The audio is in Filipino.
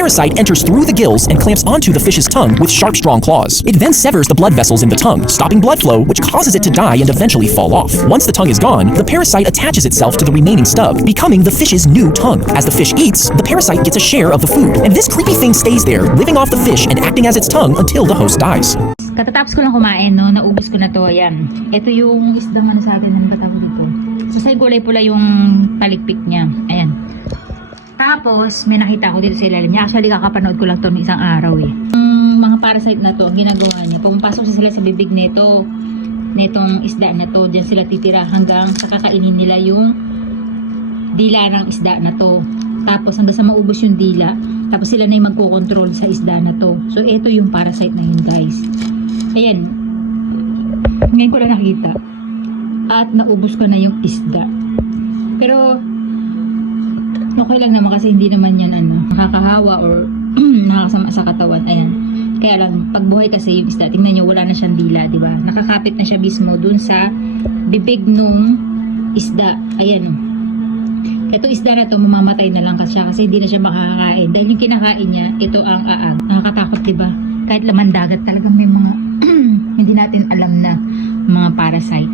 Parasite enters through the gills and clamps onto the fish's tongue with sharp, strong claws. It then severs the blood vessels in the tongue, stopping blood flow, which causes it to die and eventually fall off. Once the tongue is gone, the parasite attaches itself to the remaining stub, becoming the fish's new tongue. As the fish eats, the parasite gets a share of the food, and this creepy thing stays there, living off the fish and acting as its tongue until the host dies. Katatapos ko lang kumain, no? Naubos ko na to. Ayan. Ito yung isdang ano sa atin. Ano ba tawag dito? So, sa gulay pula yung palikpik niya. Ayan. Tapos, may nakita ko dito sa ilalim niya. Actually, kakapanood ko lang to ng isang araw eh. Yung mga parasite na to, ang ginagawa niya, pumapasok sila sa bibig nito, netong isda na to, dyan sila titira hanggang sa kakainin nila yung dila ng isda na to. Tapos, hanggang sa maubos yung dila, tapos sila na yung magkocontrol sa isda na to. So, ito yung parasite na yun, guys. Ayan. Ngayon ko lang nakita. At naubos ko na yung isda. Pero, okay lang naman kasi hindi naman yan nakakahawa or nakakasama sa katawan. Ayan. Kaya lang, pagbuhay kasi yung isda, tingnan nyo, wala na siyang dila, di ba? Nakakapit na siya mismo dun sa bibig nung isda. Ayan. Ito isda na to, mamamatay na lang siya kasi hindi na siya makakakain. Dahil yung kinakain niya, ito ang aag. Nakakatakot, di ba? Kahit laman dagat, talagang may mga hindi natin alam na mga parasite.